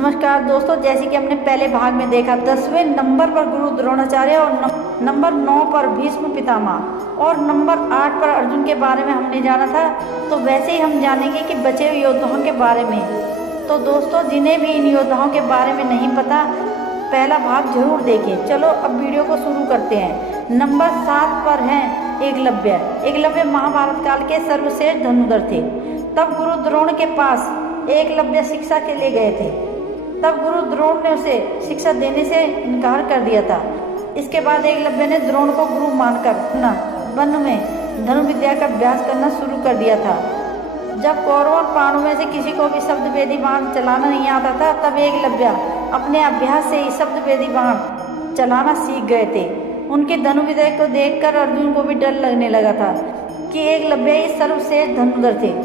नमस्कार दोस्तों, जैसे कि हमने पहले भाग में देखा 10वें नंबर पर गुरु द्रोणाचार्य और नंबर 9 पर भीष्म पितामह और नंबर 8 पर अर्जुन के बारे में हमने जाना था। तो वैसे ही हम जानेंगे कि बचे हुए योद्धाओं के बारे में। तो दोस्तों, जिन्हें भी इन योद्धाओं के बारे में नहीं पता, पहला भाग जरूर देखें। चलो अब वीडियो को शुरू करते हैं। नंबर 7 पर हैं एकलव्य। एकलव्य महाभारत काल के सर्वश्रेष्ठ धनुर्धर थे। तब गुरु द्रोण के पास एकलव्य शिक्षा के लिए गए थे। तब गुरु द्रोण ने उसे शिक्षा देने से इनकार कर दिया था। इसके बाद एकलव्य ने द्रोण को गुरु मानकर अपना वन में धनुर्विद्या का अभ्यास करना शुरू कर दिया था। जब कौरव और पांडवों में से किसी को भी शब्द वेदी बाण चलाना नहीं आता था, तब एकलव्य अपने अभ्यास से ही शब्द वेदी बाण चलाना सीख गए थे। उनके धनुर्विद्या को देखकर अर्जुन को भी डर लगने लगा था कि एकलव्य ही सर्वश्रेष्ठ धनुर्धर थे।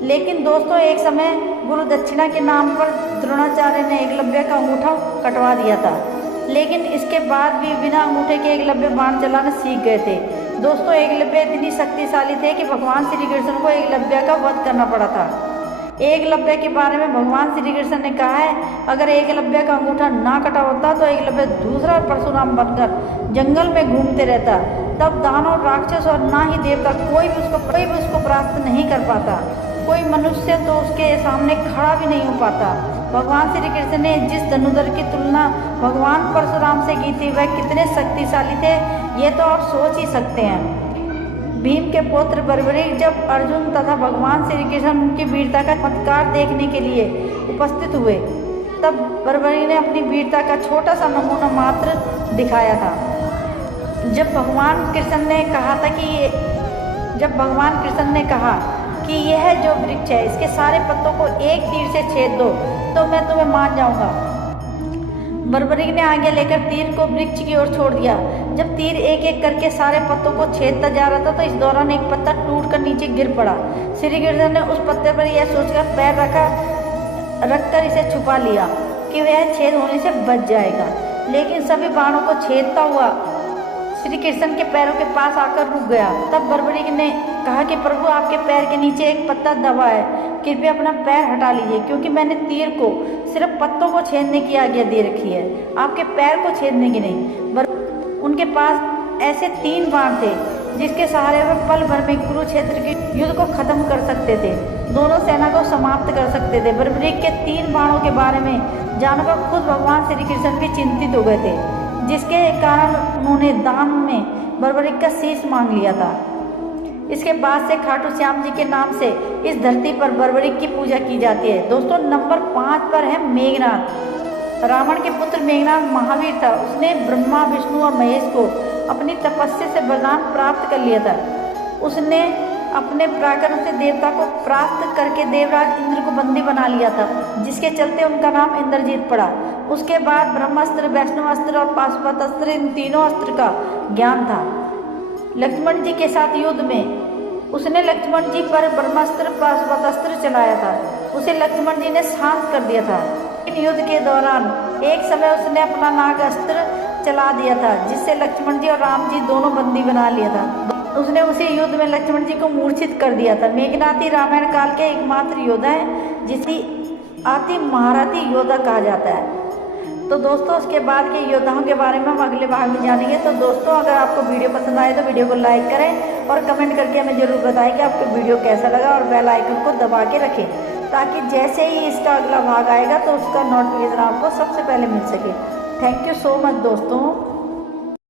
लेकिन दोस्तों, एक समय गुरु दक्षिणा के नाम पर द्रोणाचार्य ने एकलव्य का अंगूठा कटवा दिया था। लेकिन इसके बाद भी बिना अंगूठे के एकलव्य बाण चलाना सीख गए थे। दोस्तों, एकलव्य इतनी शक्तिशाली थे कि भगवान श्री कृष्ण को एकलव्य का वध करना पड़ा था। एकलव्य के बारे में भगवान श्री कृष्ण ने कहा है, अगर एकलव्य का अंगूठा ना कटा होता तो एकलव्य दूसरा परशुराम बनकर जंगल में घूमते रहता। तब दानव, राक्षस और ना ही देवता कोई भी उसको परास्त नहीं कर पाता। कोई मनुष्य तो उसके सामने खड़ा भी नहीं हो पाता। भगवान श्री कृष्ण ने जिस धनुर्धर की तुलना भगवान परशुराम से की थी, वह कितने शक्तिशाली थे, ये तो आप सोच ही सकते हैं। भीम के पुत्र बर्बरीक जब अर्जुन तथा भगवान श्री कृष्ण उनकी वीरता का चमत्कार देखने के लिए उपस्थित हुए, तब बर्बरीक ने अपनी वीरता का छोटा सा नमूना मात्र दिखाया था। जब भगवान कृष्ण ने कहा कि यह जो वृक्ष है, इसके सारे पत्तों को एक तीर से छेद दो तो मैं तुम्हें मान जाऊंगा। बर्बरीक ने आगे लेकर तीर को वृक्ष की ओर छोड़ दिया। जब तीर एक एक करके सारे पत्तों को छेदता जा रहा था, तो इस दौरान एक पत्ता टूटकर नीचे गिर पड़ा। श्री कृष्ण ने उस पत्ते पर यह सोचकर पैर रखकर इसे छुपा लिया कि वह छेद होने से बच जाएगा। लेकिन सभी बाणों को छेदता हुआ श्री कृष्ण के पैरों के पास आकर रुक गया। तब बर्बरीक ने कहा कि प्रभु, आपके पैर के नीचे एक पत्ता दबा है, कृपया अपना पैर हटा लीजिए, क्योंकि मैंने तीर को सिर्फ पत्तों को छेदने की आज्ञा दे रखी है, आपके पैर को छेदने की नहीं। उनके पास ऐसे 3 बाण थे जिसके सहारे वे पल भर में कुरुक्षेत्र के युद्ध को खत्म कर सकते थे, दोनों सेना को समाप्त कर सकते थे। बर्बरीक के 3 बाणों के बारे में जानकर खुद भगवान श्री कृष्ण भी चिंतित हो गए थे, जिसके कारण उन्होंने दान में बर्बरीक का शीश मांग लिया था। इसके बाद से खाटू श्याम जी के नाम से इस धरती पर बर्बरीक की पूजा की जाती है। दोस्तों, नंबर 5 पर है मेघनाद। रावण के पुत्र मेघनाद महावीर था। उसने ब्रह्मा, विष्णु और महेश को अपनी तपस्या से वरदान प्राप्त कर लिया था। उसने अपने पराक्रम से देवता को परास्त करके देवराज इंद्र को बंदी बना लिया था, जिसके चलते उनका नाम इंद्रजीत पड़ा। उसके बाद ब्रह्मास्त्र, वैष्णवास्त्र और पाशुपत अस्त्र, इन तीनों अस्त्र का ज्ञान था। लक्ष्मण जी के साथ युद्ध में उसने लक्ष्मण जी पर ब्रह्मास्त्र, पाशुपत अस्त्र चलाया था। उसे लक्ष्मण जी ने शांत कर दिया था। इन युद्ध के दौरान एक समय उसने अपना नाग अस्त्र चला दिया था, जिससे लक्ष्मण जी और राम जी दोनों बंदी बना लिया था। उसने उसी युद्ध में लक्ष्मण जी को मूर्छित कर दिया था। मेघनाद ही रामायण काल के एकमात्र योद्धा है जिसे अति महारथी योद्धा कहा जाता है। तो दोस्तों, उसके बाद के योद्धाओं के बारे में हम अगले भाग में जानेंगे। तो दोस्तों, अगर आपको वीडियो पसंद आए तो वीडियो को लाइक करें और कमेंट करके हमें ज़रूर बताएं कि आपको वीडियो कैसा लगा, और बेल आइकन को दबा के रखें, ताकि जैसे ही इसका अगला भाग आएगा तो उसका नोटिफिकेशन आपको सबसे पहले मिल सके। थैंक यू सो मच दोस्तों।